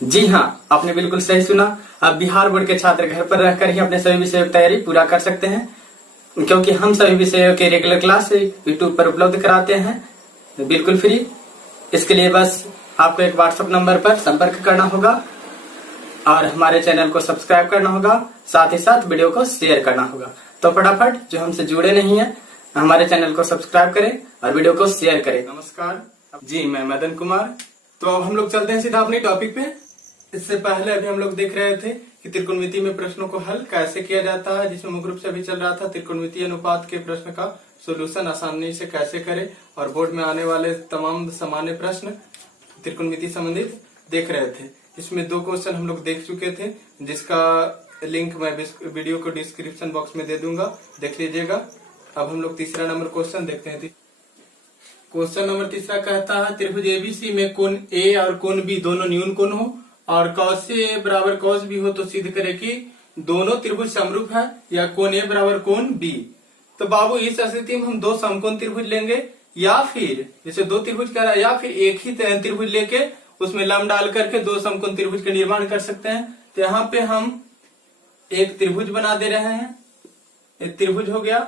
जी हाँ, आपने बिल्कुल सही सुना। अब बिहार बोर्ड के छात्र घर पर रहकर ही अपने सभी विषयों की तैयारी पूरा कर सकते हैं, क्योंकि हम सभी विषयों के रेगुलर क्लास यूट्यूब पर उपलब्ध कराते हैं बिल्कुल फ्री। इसके लिए बस आपको एक व्हाट्सएप नंबर पर संपर्क करना होगा और हमारे चैनल को सब्सक्राइब करना होगा, साथ ही साथ वीडियो को शेयर करना होगा। तो फटाफट जो हमसे जुड़े नहीं है हमारे चैनल को सब्सक्राइब करें और वीडियो को शेयर करें। नमस्कार जी, मैं मदन कुमार। तो अब हम लोग चलते हैं सीधा अपने टॉपिक पे। इससे पहले अभी हम लोग देख रहे थे कि त्रिकोणमिति में प्रश्नों को हल कैसे किया जाता है, जिसमें मुख्य रूप से अभी चल रहा था त्रिकोणमितीय अनुपात के प्रश्न का सोल्यूशन आसानी से कैसे करें, और बोर्ड में आने वाले तमाम सामान्य प्रश्न त्रिकोणमिति संबंधित देख रहे थे। इसमें 2 क्वेश्चन हम लोग देख चुके थे, जिसका लिंक मैं वीडियो को डिस्क्रिप्शन बॉक्स में दे दूंगा, देख लीजिएगा। अब हम लोग तीसरा नंबर क्वेश्चन देखते हैं। क्वेश्चन नंबर तीसरा कहता है त्रिभुज एबीसी में कोण ए और कोण बी दोनों न्यून कोण हो और cos ए बराबर cos बी हो तो सिद्ध करे कि दोनों त्रिभुज समरूप है या कोण ए बराबर कोण बी। तो बाबू इस स्थिति में हम 2 समकोण त्रिभुज लेंगे, या फिर जैसे 2 त्रिभुज कह रहा है, या फिर एक ही त्रिभुज लेके उसमें लंब डाल करके 2 समकोण त्रिभुज का निर्माण कर सकते हैं। तो यहाँ पे हम एक त्रिभुज बना दे रहे हैं, एक त्रिभुज हो गया,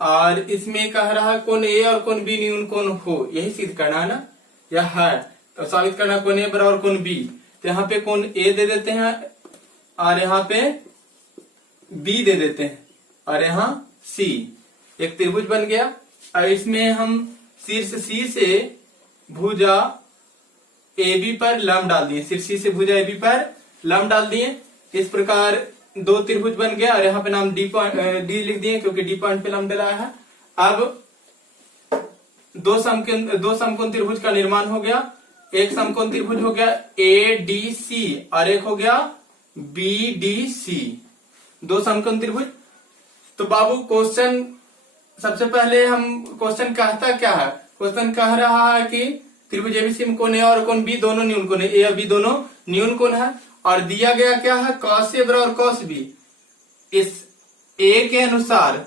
और इसमें कह रहा है कोण ए और कोण बी न्यून कोण हो, यही सिद्ध करना है ना, यह है। तो साबित करना कोण ए बराबर कोण बी। तो यहाँ पे कोण ए दे देते हैं और यहाँ पे बी दे देते हैं और यहाँ सी, एक त्रिभुज बन गया। और इसमें हम शीर्ष सी से भुजा ए बी पर लंब डाल दिए, शीर्ष सी से भुजा ए बी पर लंब डाल दिए। इस प्रकार 2 त्रिभुज बन गया और यहाँ पे नाम डी लिख दिए, क्योंकि डी पॉइंट पे लंब डला है। अब 2 समकोण त्रिभुज का निर्माण हो गया। एक समकोण त्रिभुज हो गया ए डी सी और एक हो गया बी डी सी, 2 समकोण त्रिभुज। तो बाबू क्वेश्चन सबसे पहले हम क्वेश्चन कहता क्या है, क्वेश्चन कह रहा है कि त्रिभुज एबीसी में कोण ए और कोण बी दोनों न्यून कोण है, ए और बी दोनों न्यून कोण है, और दिया गया क्या है cos ए बराबर cos बी। इस ए के अनुसार,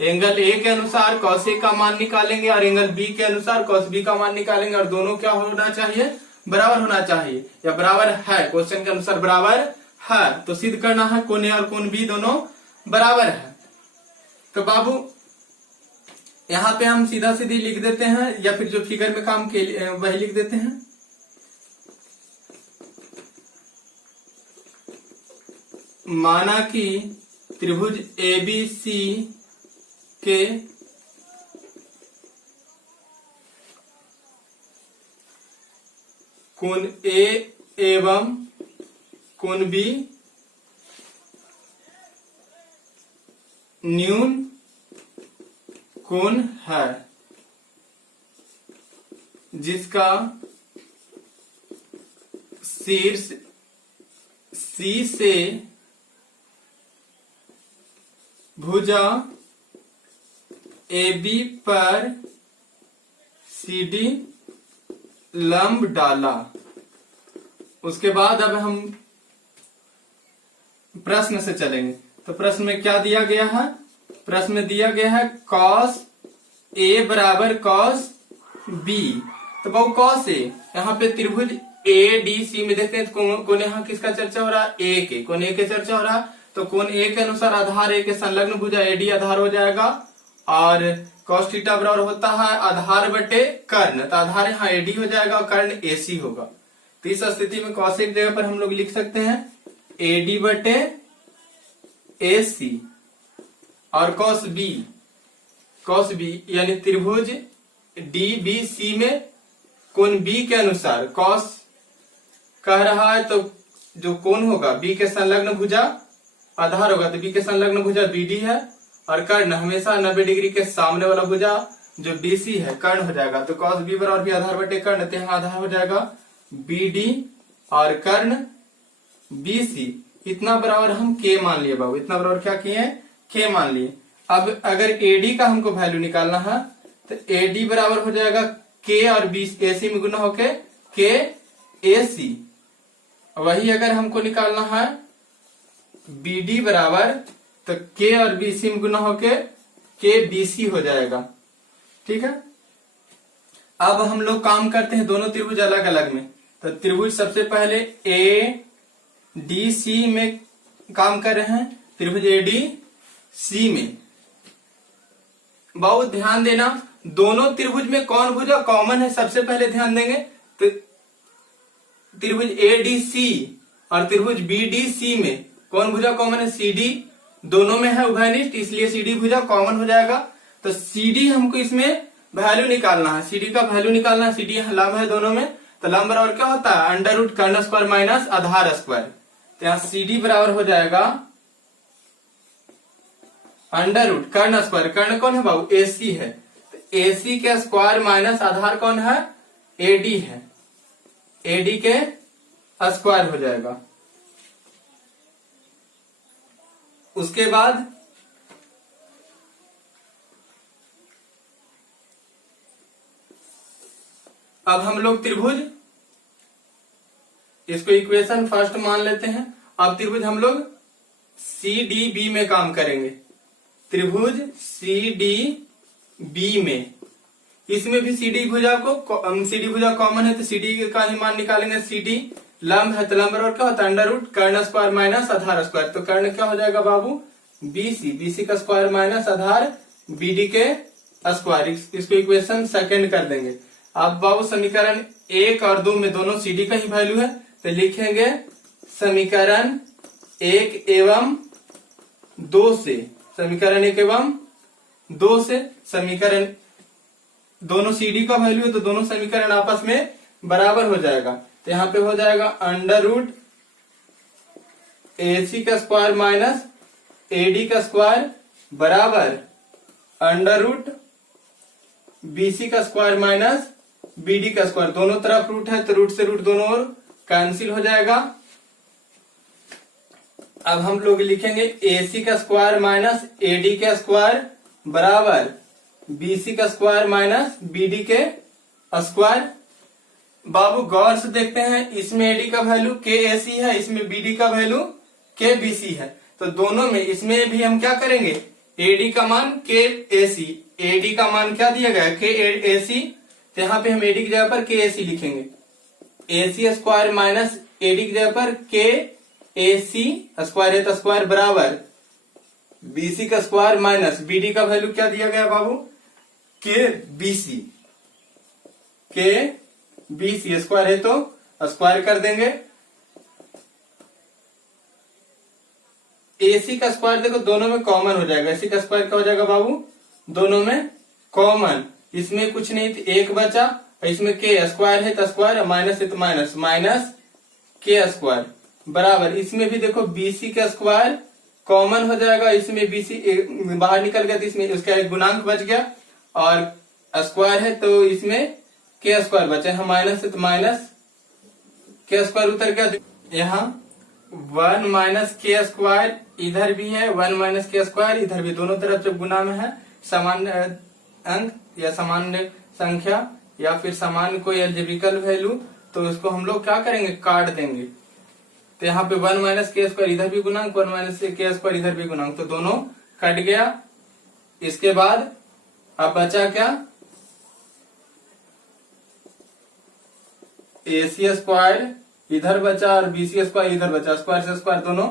एंगल ए के अनुसार cos ए का मान निकालेंगे और एंगल बी के अनुसार cos बी का मान निकालेंगे, और दोनों क्या होना चाहिए, बराबर होना चाहिए या बराबर है, क्वेश्चन के अनुसार बराबर है। तो सिद्ध करना है कोण ए और कोण बी दोनों बराबर है। तो बाबू यहाँ पे हम सीधा सीधी लिख देते हैं, या फिर जो फिगर में काम के वही लिख देते हैं। माना कि त्रिभुज एबीसी के कोण ए एवं कोण बी न्यून कोण है, जिसका शीर्ष सी से भुजा ए बी पर सीडी लंब डाला। उसके बाद अब हम प्रश्न से चलेंगे। तो प्रश्न में क्या दिया गया है, प्रश्न में दिया गया है cos ए बराबर cos बी। तो बहु cos ए, यहाँ पे त्रिभुज ए डी सी में देखते हैं तो कोण यहाँ किसका चर्चा हो रहा है, ए के, कोण ए के चर्चा हो रहा है। तो कोण ए के अनुसार आधार ए के संलग्न भुजा एडी आधार हो जाएगा, और cos थीटा बराबर होता है आधार बटे कर्ण, तो आधार यहाँ एडी हो जाएगा और कर्ण एसी होगा। तो इस स्थिति में cos एक जगह पर हम लोग लिख सकते हैं एडी बटे एसी, और cos बी यानी त्रिभुज डी बी सी में कोण बी के अनुसार cos कह रहा है, तो जो कोण होगा बी के संलग्न भुजा आधार होगा, तो बी के संलग्न भुजा बीडी है, और कर्ण हमेशा 90 डिग्री के सामने वाला भुजा जो बीसी है कर्ण हो जाएगा। तो cos बी बराबर भी आधार बटे कर्ण, तो यहाँ आधार हो जाएगा बीडी और कर्ण बीसी। इतना बराबर हम के मान लिए बाबू, इतना बराबर क्या किए, के मान लिए। अब अगर एडी का हमको वैल्यू निकालना है तो एडी बराबर हो जाएगा के और बी एसी में गुना होके के एसी। वही अगर हमको निकालना है बीडी बराबर, तो के और बीसी में गुना होके के बीसी हो जाएगा। ठीक है, अब हम लोग काम करते हैं दोनों त्रिभुज अलग अलग में। तो त्रिभुज सबसे पहले ए डी सी में काम कर रहे हैं, त्रिभुज ए डी सी में। बहुत ध्यान देना, दोनों त्रिभुज में कौन भुजा कॉमन है सबसे पहले ध्यान देंगे। तो त्रिभुज ए डी सी और त्रिभुज बी डी सी में कौन भुजा कॉमन है, सी डी। दोनों में है उभयनिष्ठ, इसलिए सी डी भुजा कॉमन हो जाएगा। तो सी डी हमको इसमें वैल्यू निकालना है, सी डी का वैल्यू निकालना है। सी डी यहाँ लंब है दोनों में, तो लंब बराबर क्या होता है, अंडर रूट कर्ण स्क्वायर माइनस आधार स्क्वायर। तो यहाँ सी डी बराबर हो जाएगा अंडर रूट कर्ण स्क्वायर, कर्ण कौन है बाबू, ए सी है, तो ए सी के स्क्वायर माइनस आधार कौन है, ए डी है, ए डी के स्क्वायर हो जाएगा। उसके बाद अब हम लोग त्रिभुज, इसको इक्वेशन फर्स्ट मान लेते हैं। अब त्रिभुज हम लोग सी डी बी में काम करेंगे, त्रिभुज सी डी बी में। इसमें भी सी डी भुजा कॉमन है, तो सी डी का ही मान निकालेंगे। सी डी लंब है, तो लंब बराबर क्या होता है, अंडर रूट कर्ण स्क्वायर माइनस आधार स्क्वायर। तो कर्ण क्या हो जाएगा बाबू, बीसी, बीसी का स्क्वायर माइनस आधार बीडी के स्क्वायर। इसको इक्वेशन सेकंड कर देंगे। अब बाबू समीकरण 1 और 2 में दोनों सी डी का ही वैल्यू है, तो लिखेंगे समीकरण 1 एवं 2 से, समीकरण 1 एवं 2 से समीकरण, दोनों सी डी का वैल्यू है तो दोनों समीकरण आपस में बराबर हो जाएगा। तो यहाँ पे हो जाएगा अंडर रूट ए सी का स्क्वायर माइनस ए डी का स्क्वायर बराबर अंडर रूट बी सी का स्क्वायर माइनस बी डी का स्क्वायर। दोनों तरफ रूट है, तो रूट से रूट दोनों ओर कैंसिल हो जाएगा। अब हम लोग लिखेंगे ए सी का स्क्वायर माइनस ए डी का स्क्वायर बराबर बी सी का स्क्वायर माइनस बी डी के स्क्वायर। बाबू गौर से देखते हैं, इसमें एडी का वैल्यू के ए सी है, इसमें बीडी का वैल्यू के बी सी है। तो दोनों में, इसमें भी हम क्या करेंगे, एडी का मान के ए सी, एडी का मान क्या दिया गया के ए सी, तो यहाँ पे हम एडी की जगह पर के ए सी लिखेंगे। ए सी स्क्वायर माइनस एडी की जगह पर के ए सी स्क्वायर है, तो स्क्वायर बराबर बीसी का स्क्वायर माइनस बीडी का वैल्यू क्या दिया गया बाबू, के बी सी, के बी सी स्क्वायर है तो स्क्वायर कर देंगे। एसी का स्क्वायर देखो दोनों में कॉमन हो जाएगा, एसी का स्क्वायर क्या हो जाएगा बाबू, दोनों में कॉमन, इसमें कुछ नहीं तो एक बचा, इसमें के स्क्वायर है तो स्क्वायर, माइनस है तो माइनस, माइनस के स्क्वायर बराबर, इसमें भी देखो बीसी का स्क्वायर कॉमन हो जाएगा, इसमें बीसी बाहर निकल गया तो इसमें उसका एक गुणांक बच गया, और स्क्वायर है तो इसमें के स्क्वायर बचा है, माइनस है तो माइनस के स्क्वायर उतर गया। यहाँ 1 माइनस के स्क्वायर इधर भी है, 1 माइनस के स्क्वायर इधर भी, दोनों तरफ जब गुना में है, सामान्य अंक या सामान्य संख्या या फिर सामान्य कोई अलजेब्रिकल वैल्यू, तो उसको हम लोग क्या करेंगे, काट देंगे। तो यहाँ पे 1 माइनस के स्क्वायर इधर भी गुणांक, 1 माइनस के स्क्वायर इधर भी गुणांक, तो दोनों कट गया। इसके बाद अब बचा क्या, एसी स्क्वायर इधर बचा और बीसी स्क्वायर इधर बचा, स्क्वायर से स्क्वायर दोनों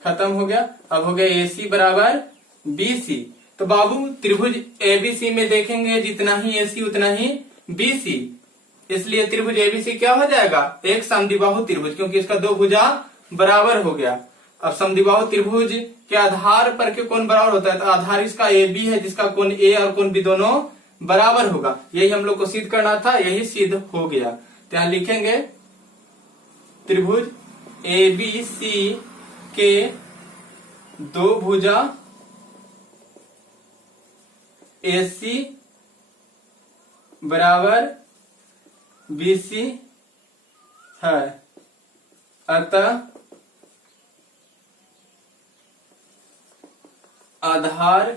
खत्म हो गया। अब हो गया एसी बराबर बीसी। तो बाबू त्रिभुज एबीसी में देखेंगे जितना ही एसी उतना ही बीसी, इसलिए त्रिभुज एबीसी क्या हो जाएगा, एक समद्विबाहु त्रिभुज, क्योंकि इसका दो भुजा बराबर हो गया। अब समद्विबाहु त्रिभुज के आधार पर के कोण बराबर होता है, तो आधार इसका ए बी है जिसका कोण ए और कोण बी दोनों बराबर होगा, यही हम लोग को सिद्ध करना था, यही सिद्ध हो गया। तो यहां लिखेंगे त्रिभुज ए बी सी के दो भुजा AC बराबर BC है, अतः आधार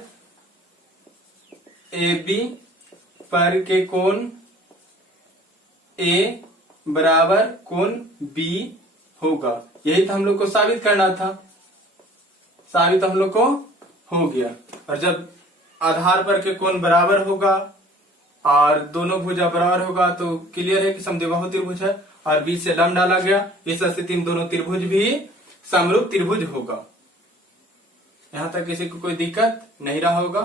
AB पर के कोण A बराबर कोण B होगा। यही तो हम लोग को साबित करना था, साबित हम लोग को हो गया। और जब आधार पर के कोण बराबर होगा और दोनों भुजा बराबर होगा तो क्लियर है कि समद्विबाहु त्रिभुज है। और बीच से लंब डाला गया, इस स्थिति में दोनों त्रिभुज भी समरूप त्रिभुज होगा। यहां तक किसी को कोई दिक्कत नहीं रहा होगा।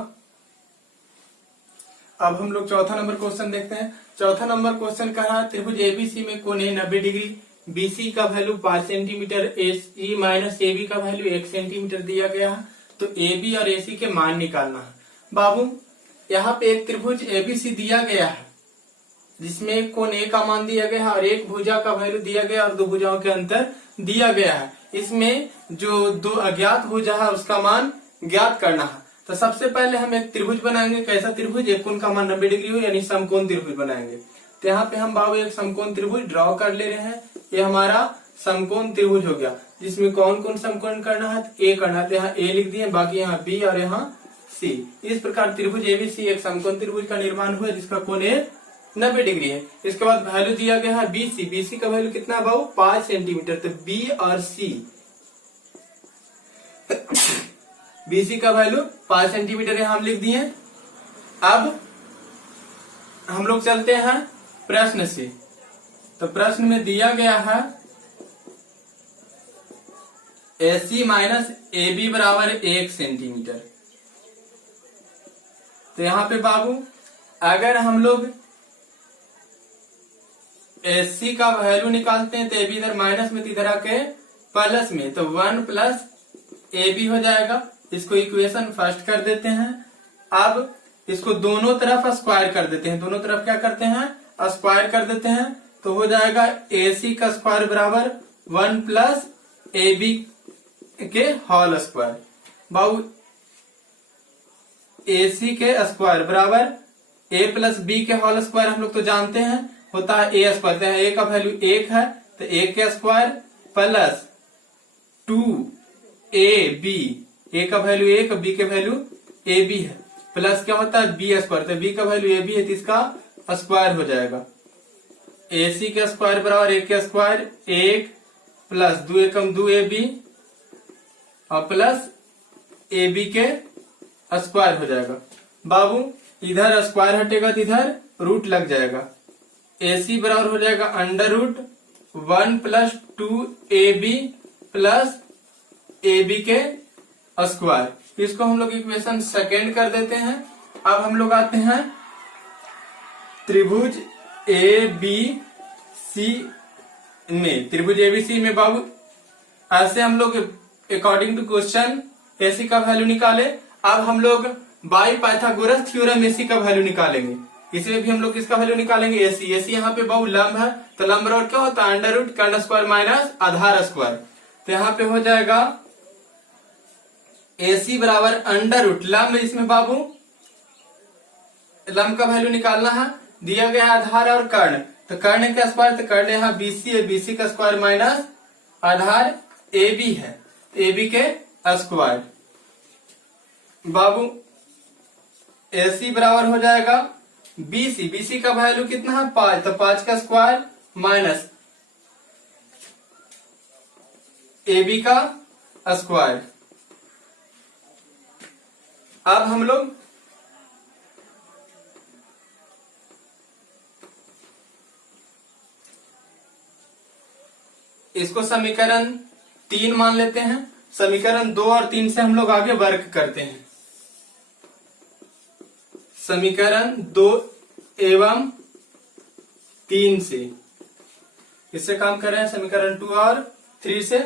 अब हम लोग चौथा नंबर क्वेश्चन देखते हैं। चौथा नंबर क्वेश्चन कह रहा है त्रिभुज एबीसी में कोण है 90 डिग्री, बीसी का value 5 centimetre, AC minus AB का वैल्यू 1 सेंटीमीटर दिया गया है। तो एबी और एसी के मान निकालना है। बाबू यहाँ पे एक त्रिभुज एबीसी दिया गया है जिसमें कोण ए का मान दिया गया है और एक भुजा का वैल्यू दिया गया और दो भुजाओं के अंतर दिया गया है। इसमें जो दो अज्ञात भुजा है उसका मान ज्ञात करना है। तो सबसे पहले हम एक त्रिभुज बनाएंगे। कैसा त्रिभुज? एक कोण का मान 90 डिग्री हो यानी समकोण त्रिभुज बनाएंगे। तो यहाँ पे हम बाबू एक समकोण त्रिभुज ड्रॉ कर ले रहे हैं। ये हमारा समकोण त्रिभुज हो गया जिसमें कौन कौन समकोण करना है? ए करना है। तो यहाँ ए लिख दिए, बाकी यहाँ बी और यहाँ सी। इस प्रकार त्रिभुज एबीसी एक समकोण त्रिभुज का निर्माण हुआ जिसका कोण 90 डिग्री है। इसके बाद वैल्यू दिया गया है बीसी। बीसी का वैल्यू कितना है बाबू? 5 सेंटीमीटर। तो बी और सी बीसी का वैल्यू 5 सेंटीमीटर है, हम लिख दिए। अब हम लोग चलते हैं प्रश्न से। तो प्रश्न में दिया गया है AC माइनस AB बराबर 1 सेंटीमीटर। तो यहाँ पे बाबू अगर हम लोग AC का वैल्यू निकालते हैं तो AB इधर माइनस में, इधर आके प्लस में, तो 1 प्लस AB हो जाएगा। इसको इक्वेशन फर्स्ट कर देते हैं। अब इसको दोनों तरफ स्क्वायर कर देते हैं। दोनों तरफ क्या करते हैं? स्क्वायर कर देते हैं। तो हो जाएगा AC का स्क्वायर बराबर 1 प्लस AB के होल स्क्वायर। बाबू AC के स्क्वायर बराबर A प्लस B के होल स्क्वायर हम लोग तो जानते हैं होता है A स्क्वायर। तो A का वैल्यू 1 है तो A के स्क्वायर प्लस 2AB, A का वैल्यू 1, B के वैल्यू AB है, प्लस क्या होता है B स्क्वायर। तो B का वैल्यू AB है तो इसका स्क्वायर हो जाएगा। AC के स्क्वायर बराबर 1 के स्क्वायर 1 प्लस 2 एकम 2AB और प्लस AB के स्क्वायर हो जाएगा। बाबू इधर स्क्वायर हटेगा तो इधर रूट लग जाएगा। AC बराबर हो जाएगा under root 1 plus 2AB plus AB के स्क्वायर। इसको हम लोग इक्वेशन सेकेंड कर देते हैं। अब हम लोग आते हैं त्रिभुज ABC में। त्रिभुज ABC में बाबू ऐसे हम लोग अकॉर्डिंग टू क्वेश्चन AC का वैल्यू निकाले। अब हम लोग बाई पाइथागोरस थ्योरम AC का वैल्यू निकालेंगे। इसमें भी हम लोग किसका वैल्यू निकालेंगे? AC यहाँ पे बाबू लंब है तो लंब बराबर क्या होता है? अंडर रूट कर्ण स्क्वायर माइनस आधार स्क्वायर। तो यहाँ पे हो जाएगा AC बराबर अंडर रूट लंब। इसमें बाबू लंब का वैल्यू निकालना है। दिया गया है आधार और कर्ण, तो कर्ण का स्क्वायर, तो कर्ण यहाँ BC है, BC का स्क्वायर माइनस आधार AB है, AB के स्क्वायर। बाबू AC बराबर हो जाएगा BC। BC का वैल्यू कितना है? 5, तो 5 का स्क्वायर माइनस AB का स्क्वायर। अब हम लोग इसको समीकरण 3 मान लेते हैं। समीकरण 2 और 3 से हम लोग आगे वर्क करते हैं। समीकरण 2 एवं 3 से इससे काम कर रहे हैं। समीकरण 2 और 3 से,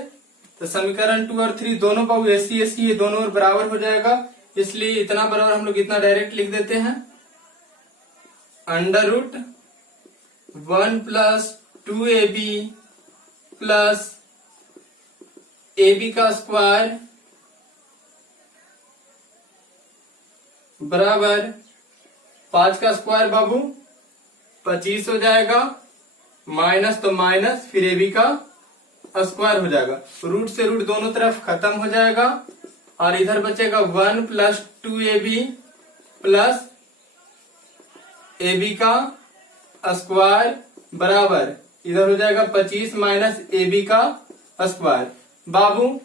तो समीकरण 2 और 3 दोनों बाबू AC ये दोनों और बराबर हो जाएगा, इसलिए इतना बराबर हम लोग इतना डायरेक्ट लिख देते हैं। Under root 1 plus 2AB plus AB का स्क्वायर बराबर 5 का स्क्वायर बाबू 25 हो जाएगा, माइनस तो माइनस फिर AB का स्क्वायर हो जाएगा। रूट से रूट दोनों तरफ खत्म हो जाएगा और इधर बचेगा 1 प्लस 2AB प्लस AB का स्क्वायर बराबर इधर हो जाएगा 25 माइनस AB का स्क्वायर। बाबू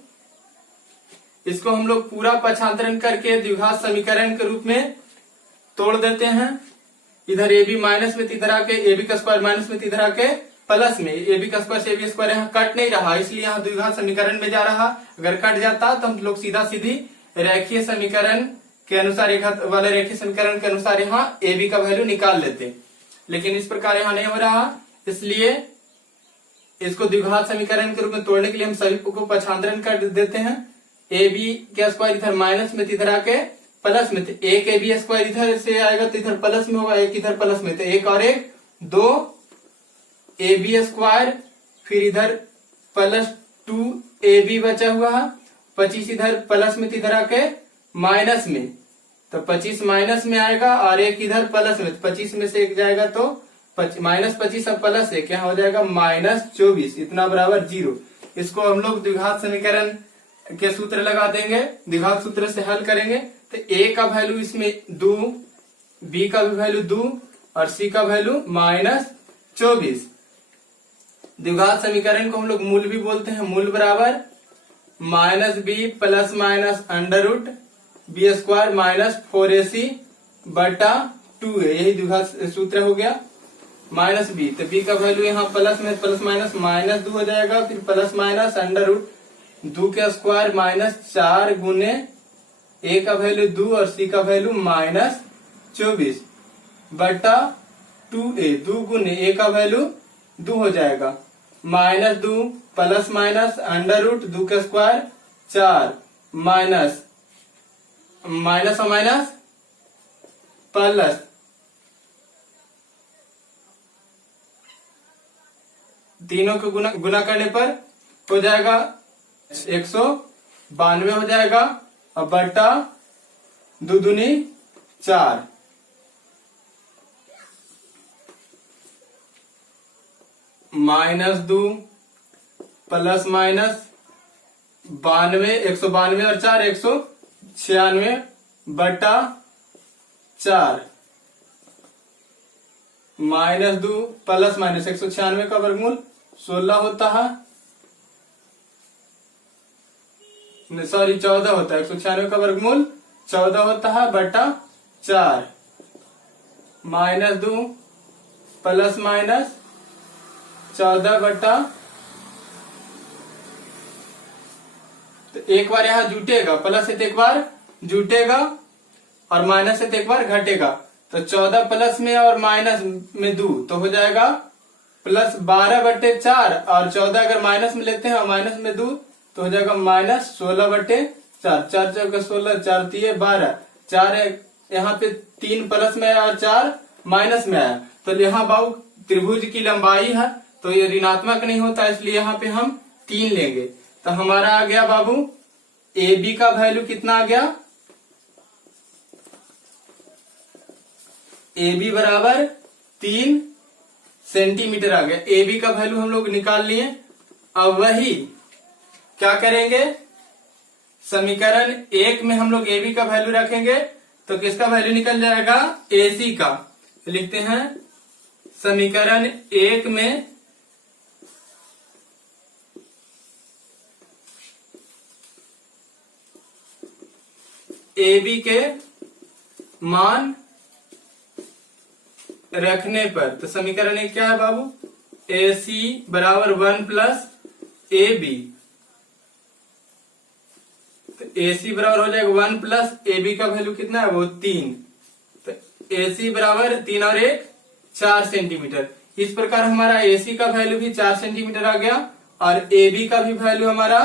इसको हम लोग पूरा पक्षांतरण करके द्विघात समीकरण के रूप में तोड़ देते हैं। इधर AB माइनस में इधर आके AB का स्क्वायर माइनस में इधर आके प्लस में ए बी का स्क्वायर से ए बी स्क्वायर यहाँ कट नहीं रहा, इसलिए यहाँ द्विघात समीकरण में जा रहा। अगर कट जाता तो हम लोग सीधा सीधी रेखीय समीकरण के अनुसार, वाले रेखीय समीकरण के अनुसार यहाँ ए बी का वैल्यू निकाल लेते, लेकिन इस प्रकार यहाँ नहीं हो रहा। इसलिए इसको द्विघात समीकरण के रूप में तोड़ने के लिए हम सभी को पक्षांतरण कर देते हैं। ए बी का स्क्वायर इधर माइनस में, इधर आके प्लस में, तो एक ए बी स्क्वायर इधर से आएगा तो इधर प्लस में होगा, एक इधर प्लस में, तो एक और एक 2 ए बी स्क्वायर, फिर इधर +2 ए बी बचा हुआ है, 25 इधर प्लस में, इधर आके माइनस में, तो 25 माइनस में आएगा और एक इधर प्लस में, 25 में से एक जाएगा तो -25 अब प्लस एक यहाँ हो जाएगा -24, इतना बराबर 0। इसको हम लोग द्विघात समीकरण के सूत्र लगा देंगे, द्विघात सूत्र से हल करेंगे तो ए का वैल्यू इसमें 2, बी का भी वैल्यू 2 और सी का वैल्यू -24। द्विघात समीकरण को हम लोग मूल भी बोलते हैं। मूल बराबर -b plus minus under root B square -4ac बटा 2a, यही द्विघात सूत्र हो गया। -b, तो b का वैल्यू यहाँ प्लस में प्लस माइनस -2 हो जाएगा, फिर प्लस माइनस अंडर रूट 2 का स्क्वायर -4 गुने a का वैल्यू 2 और c का वैल्यू -24 बटा 2a, 2 गुने a का वैल्यू 2 हो जाएगा, -2 प्लस माइनस अंडर रूट 2 का स्क्वायर 4 माइनस माइनस और माइनस प्लस, तीनों को गुना करने पर हो जाएगा 192 हो जाएगा और बटा 2 दूनी 4, -2 प्लस माइनस 92, 192 और 4 196 बटा 4, -2 प्लस माइनस 196 का वर्गमूल 16 होता है, सॉरी 14 होता है, 196 का वर्गमूल 14 होता है बटा 4, -2 प्लस माइनस 14 बटा, तो एक बार यहाँ जुटेगा, प्लस से तो एक बार जुटेगा और माइनस से तो एक बार घटेगा, तो 14 प्लस में और माइनस में 2 तो हो जाएगा +12/4, और 14 अगर माइनस में लेते हैं और माइनस में 2 तो हो जाएगा -16/4, 4 चौके 16, 4 तिये 12, 4 यहाँ पे 3 प्लस में आया और 4 माइनस में आया, तो यहाँ बाबू त्रिभुज की लंबाई है तो ये ऋणात्मक नहीं होता, इसलिए यहाँ पे हम 3 लेंगे। तो हमारा आ गया बाबू ए बी का वैल्यू कितना आ गया, ए बी बराबर 3 सेंटीमीटर आ गया। ए बी का वैल्यू हम लोग निकाल लिए। अब वही क्या करेंगे, समीकरण 1 में हम लोग ए बी का वैल्यू रखेंगे तो किसका वैल्यू निकल जाएगा, ए सी का। लिखते हैं समीकरण 1 में ए बी के मान रखने पर, तो समीकरण 1 क्या है बाबू, ए सी बराबर 1 प्लस ए बी, तो ए सी बराबर हो जाएगा 1 प्लस ए बी का वैल्यू कितना है, वो 3, तो ए सी बराबर 3 और 1 4 सेंटीमीटर। इस प्रकार हमारा ए सी का वैल्यू भी 4 सेंटीमीटर आ गया और ए बी का भी वैल्यू हमारा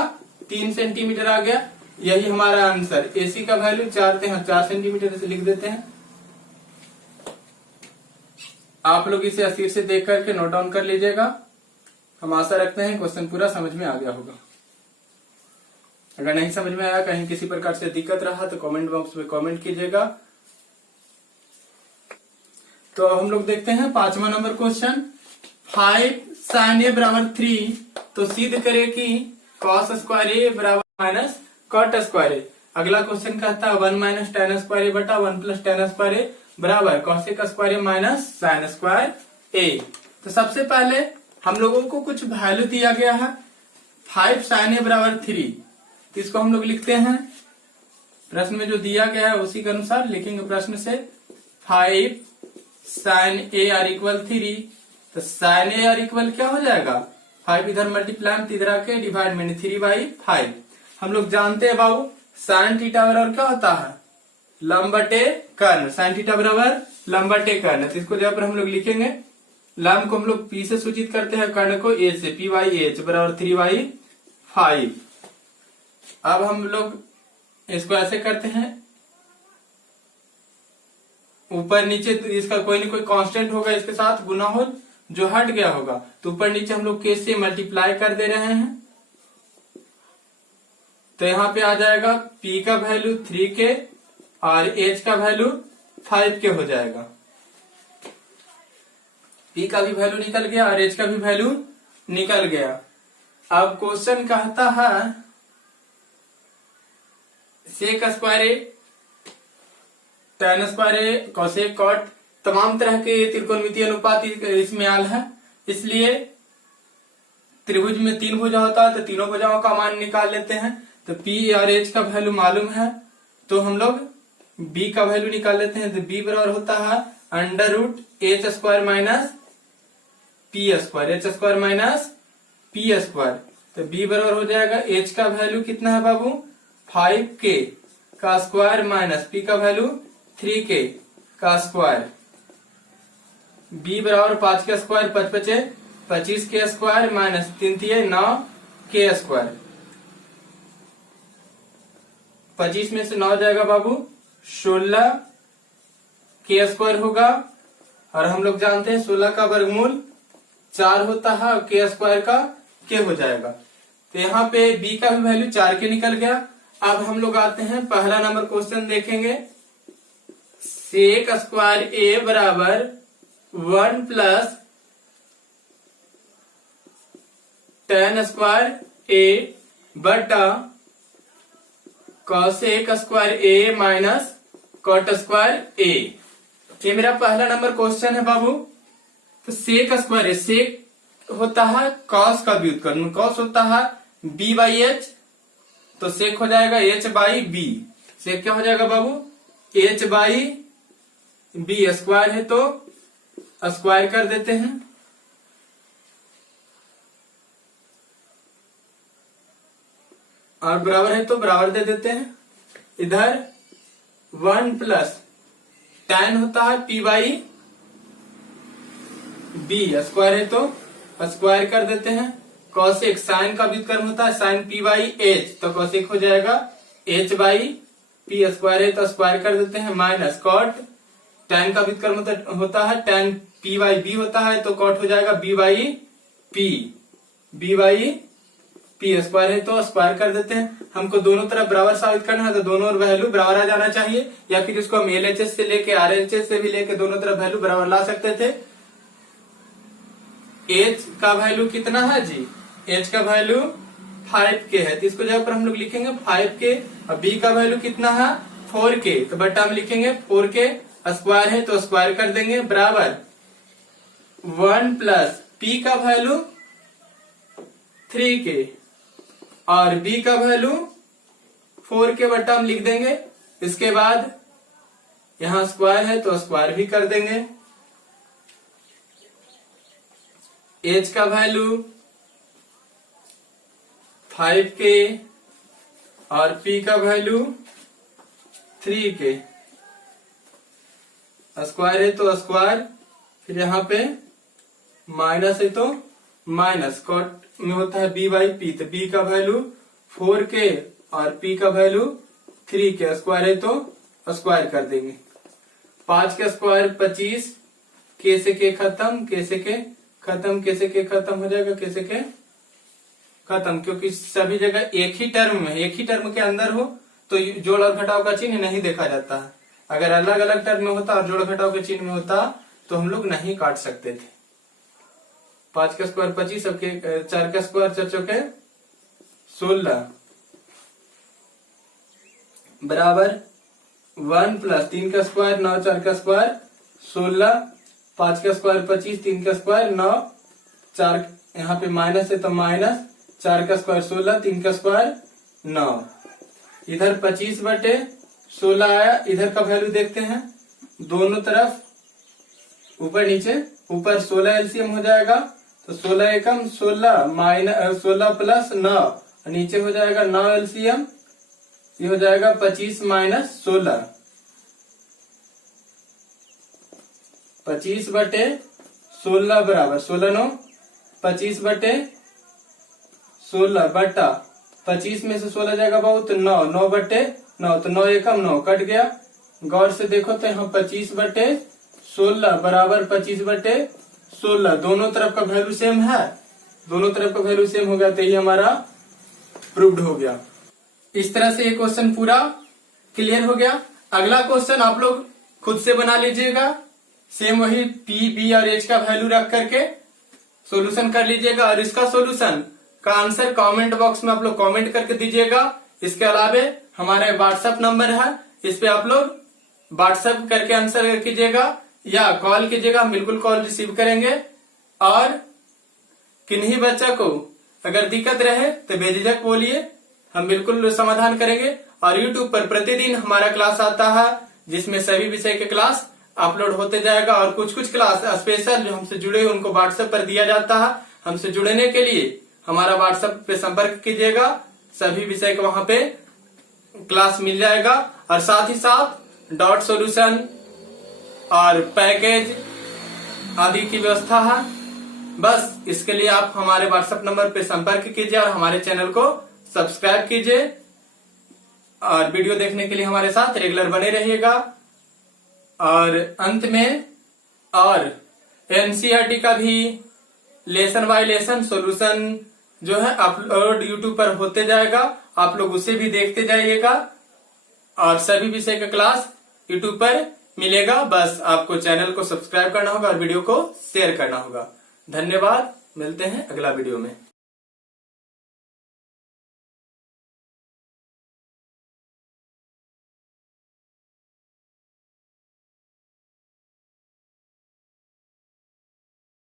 3 सेंटीमीटर आ गया। यही हमारा आंसर, ए सी का वैल्यू 4 सेंटीमीटर से लिख देते हैं। आप लोग इसे अस्थिर से देख करके नोट डाउन कर लीजिएगा। हम आशा रखते हैं क्वेश्चन पूरा समझ में आ गया होगा। अगर नहीं समझ में आया, कहीं किसी प्रकार से दिक्कत रहा तो कमेंट बॉक्स में कमेंट कीजिएगा। तो हम लोग देखते हैं 5वां नंबर क्वेश्चन, 5 sin a बराबर 3, तो सिद्ध करे कि cos स्क्वायर ए बराबर माइनस कॉट स्क्वायर ए। अगला क्वेश्चन कहता है 1 माइनस tan स्क्वायर ए बटा 1 प्लस tan स्क्वायर ए बराबर कॉसेक स्क्वायर ए माइनस साइन स्क्वायर ए। तो सबसे पहले हम लोगों को कुछ वैल्यू दिया गया है, 5 sin a बराबर 3, तो इसको हम लोग लिखते हैं प्रश्न में जो दिया गया है उसी के अनुसार लिखेंगे। प्रश्न से 5 sin a आर इक्वल 3, तो साइन ए आर इक्वल क्या हो जाएगा 5 इधर मल्टीप्लाई में इधर आके डिवाइड में 3/5। हम लोग जानते हैं बाबू साइन थीटा बराबर क्या होता है लंब बटे कर्ण। साइन थीटा बराबर लंब बटे कर्ण। तो इसको जहां पर हम लोग लिखेंगे लंब को हम लोग पी से सूचित करते हैं कर्ण को ए से p/h बराबर 3/5। अब हम लोग इसको ऐसे करते हैं ऊपर नीचे तो इसका कोई ना कोई कांस्टेंट होगा इसके साथ गुना हो जो हट गया होगा तो ऊपर नीचे हम लोग कैसे मल्टीप्लाई कर दे रहे हैं। तो यहाँ पे आ जाएगा p का वैल्यू 3k और h का वैल्यू 5k हो जाएगा। p का भी वैल्यू निकल गया और h का भी वैल्यू निकल गया। अब क्वेश्चन कहता है सेक स्क्वायर ए tan स्क्वायर ए कोसेक कॉट तमाम तरह के त्रिकोणमितीय अनुपात इसमें आल है। इसलिए त्रिभुज में 3 भुजा होता है तो तीनों भुजाओं का मान निकाल लेते हैं। तो p और h का वैल्यू मालूम है तो हम लोग b का वैल्यू निकाल लेते हैं। तो b बराबर होता है √h square minus p square h square minus p square. तो b बराबर हो जाएगा h का वैल्यू कितना है बाबू 5k का स्क्वायर माइनस p का वैल्यू 3k का स्क्वायर। b बराबर 5 का स्क्वायर 25 के स्क्वायर माइनस 3 9 के स्क्वायर। 25 में से 9 जाएगा बाबू 16 के स्क्वायर होगा और हम लोग जानते हैं 16 का वर्गमूल 4 होता है और के स्क्वायर का के हो जाएगा। तो यहाँ पे b का भी वैल्यू 4 के निकल गया। अब हम लोग आते हैं पहला नंबर क्वेश्चन देखेंगे। सेक स्क्वायर ए बराबर 1 प्लस tan स्क्वायर ए बटा कॉसेक स्क्वायर ए माइनस कॉट स्क्वायर ए। ये मेरा पहला नंबर क्वेश्चन है बाबू। तो सेक स्क्वायर सेक होता है कॉस का व्युत्क्रम। कॉस होता है b/h तो सेक हो जाएगा h/b। सेक क्या हो जाएगा बाबू h/b। स्क्वायर है तो स्क्वायर कर देते हैं और बराबर है तो बराबर दे देते हैं। इधर 1 प्लस tan होता है p/b। स्क्वायर है तो स्क्वायर कर देते हैं। कॉसेक साइन का व्युत्क्रम होता है साइन p/h तो कॉसेक हो जाएगा h/p। स्क्वायर है तो स्क्वायर कर देते हैं माइनस कॉट tan का व्युत्क्रम होता है tan p/b होता है तो कॉट हो जाएगा b/p। b/p स्क्वायर है तो स्क्वायर कर देते हैं। हमको दोनों तरफ बराबर साबित करना है तो दोनों वैल्यू बराबर आ जाना चाहिए या फिर इसको हम LHS से लेके RHS से भी लेके दोनों तरफ वैल्यू बराबर ला सकते थे। h का वैल्यू कितना है जी h का वैल्यू 5k है तो इसको जगह पर हम लोग लिखेंगे 5k और b का वैल्यू कितना है 4k तो बटा में लिखेंगे 4k। स्क्वायर है तो स्क्वायर कर देंगे बराबर 1 प्लस p का वैल्यू 3k और b का वैल्यू 4k बटा में लिख देंगे। इसके बाद यहां स्क्वायर है तो स्क्वायर भी कर देंगे। h का वैल्यू 5k और p का वैल्यू 3k। स्क्वायर है तो स्क्वायर फिर यहाँ पे माइनस है तो माइनस कॉट में होता है b/p तो b का वैल्यू 4k और p का वैल्यू 3k। स्क्वायर है तो स्क्वायर कर देंगे। 5 का स्क्वायर 25 k से k खत्म k से k खत्म k से k खत्म हो जाएगा k से k खत्म क्योंकि सभी जगह एक ही टर्म के अंदर हो तो जोड़ और घटाव का चिन्ह नहीं देखा जाता है। अगर अलग अलग टर्म में होता और जोड़ घटाव के चिन्ह में होता तो हम लोग नहीं काट सकते थे। 5 का स्क्वायर 25 और 4 का स्क्वायर 4 चौके 16 बराबर 1 प्लस 3 का स्क्वायर 9 4 का स्क्वायर 16 5 का स्क्वायर 25 3 का स्क्वायर 9 4 यहाँ पे माइनस है तो माइनस 4 का स्क्वायर 16 3 का स्क्वायर 9। इधर 25 बटे 16 आया। इधर का वैल्यू देखते हैं दोनों तरफ ऊपर नीचे ऊपर 16 एलसीएम हो जाएगा, तो 16 एकम 16 माइनस 16 प्लस 9, नीचे हो जाएगा 9 एलसीएम, ये हो जाएगा 25 माइनस 16, 25 बटे 16 बराबर 16 9, 25 बटे 16 बटा 25 में से 16 जाएगा बहुत 9, 9 बटे 9, तो 9 एकम 9 कट गया। गौर से देखो तो यहाँ 25 बटे 16 बराबर 25 बटे 16, दोनों तरफ का वैल्यू सेम है, दोनों तरफ का वैल्यू सेम हो गया, तो ये हमारा प्रूव्ड हो गया। इस तरह से ये क्वेश्चन पूरा क्लियर हो गया। अगला क्वेश्चन आप लोग खुद से बना लीजिएगा, सेम वही पी बी और एच का वैल्यू रख करके सॉल्यूशन कर लीजिएगा, और इसका सॉल्यूशन का आंसर कमेंट बॉक्स में आप लोग कमेंट करके दीजिएगा। इसके अलावा हमारा व्हाट्सएप नंबर है, इस पे आप लोग व्हाट्सएप करके आंसर कीजिएगा या कॉल कीजिएगा, हम बिल्कुल कॉल रिसीव करेंगे। और किन्हीं बच्चा को अगर दिक्कत रहे तो बेझिझक बोलिए, हम बिल्कुल समाधान करेंगे। और यूट्यूब पर प्रतिदिन हमारा क्लास आता है, जिसमें सभी विषय के क्लास अपलोड होते जाएगा, और कुछ कुछ क्लास स्पेशल जो हमसे जुड़े हुए उनको व्हाट्सएप पर दिया जाता है। हमसे जुड़ने के लिए हमारा व्हाट्सएप पे संपर्क कीजिएगा, सभी विषय को वहां पे क्लास मिल जाएगा, और साथ ही साथ डॉट सॉल्यूशन और पैकेज आदि की व्यवस्था है। बस इसके लिए आप हमारे व्हाट्सएप नंबर पे संपर्क कीजिए और हमारे चैनल को सब्सक्राइब कीजिए, और वीडियो देखने के लिए हमारे साथ रेगुलर बने रहिएगा। और अंत में और एनसीईआरटी का भी लेसन बाय लेसन सॉल्यूशन जो है अपलोड यूट्यूब पर होते जाएगा, आप लोग उसे भी देखते जाइएगा, और सभी विषय का क्लास यूट्यूब पर मिलेगा। बस आपको चैनल को सब्सक्राइब करना होगा और वीडियो को शेयर करना होगा। धन्यवाद, मिलते हैं अगला वीडियो में।